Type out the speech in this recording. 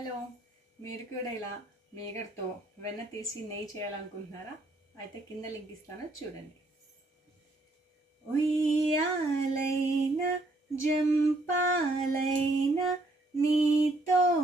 Hello, మీరు కూడా ఇలా మీగడతో వెన్న తీసి నెయ్యి చేయాలనుకుంటున్నారా? అయితే కింద లింక్ ఇస్తాను, చూడండి. ఉయ్యాలైన జంపాలైన నీతో